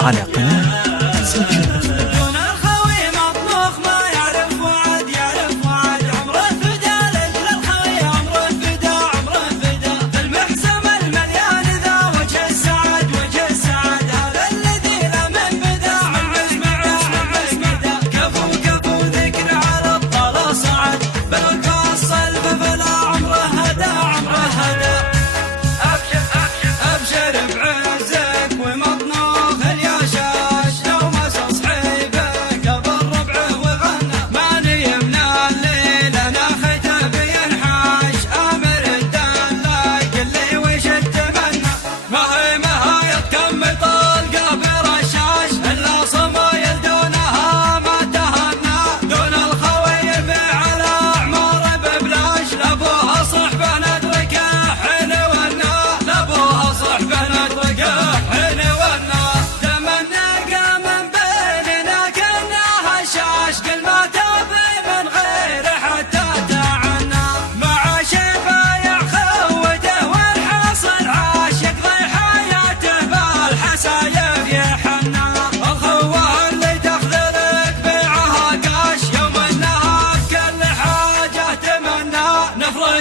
على قناة سجل.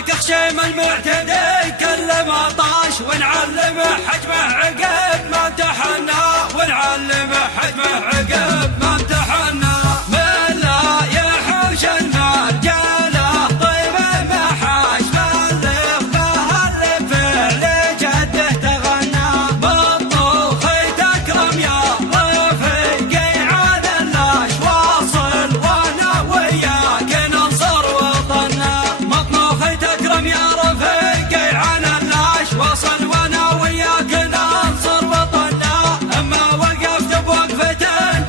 كخشيم المعتدي كلم طاش ونعلم حجمه عقب ما امتحنا ونعلم حجمه عقب ما امتحنا من لا يحوش المرجله طيبه ما حاش بلغ بها الفعل جده تغنى بالطوخ تكرم يا رفيقي على اللاش واصل وانا وياك ننصر وطننا يا رفيقي على اللاش واصل وانا وياك ننصر وطننا اما وقفت بوقفة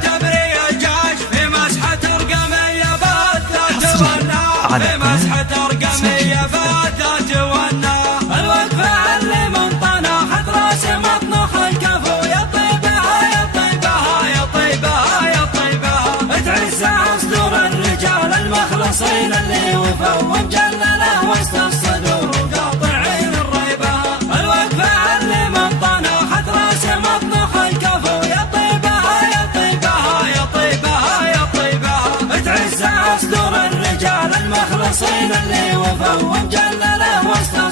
تبري الجيش في مسحة رقمية بدات تونا في مسحة رقمية بدات تونا الوقفة اللي من طناخت راس مطنخ الكفو يا طيبها يا طيبها يا طيبها يا طيبها تعز صدور الرجال المخلصين اللي وفوا ومجلله وسط الصدور وقاطعين الريبة الوقفة اللي من طناخت راس مطنخ الكفو يا طيبها يا طيبها يا طيبها يا طيبها تعز صدور الرجال المخلصين اللي وفوا ومجلله وسط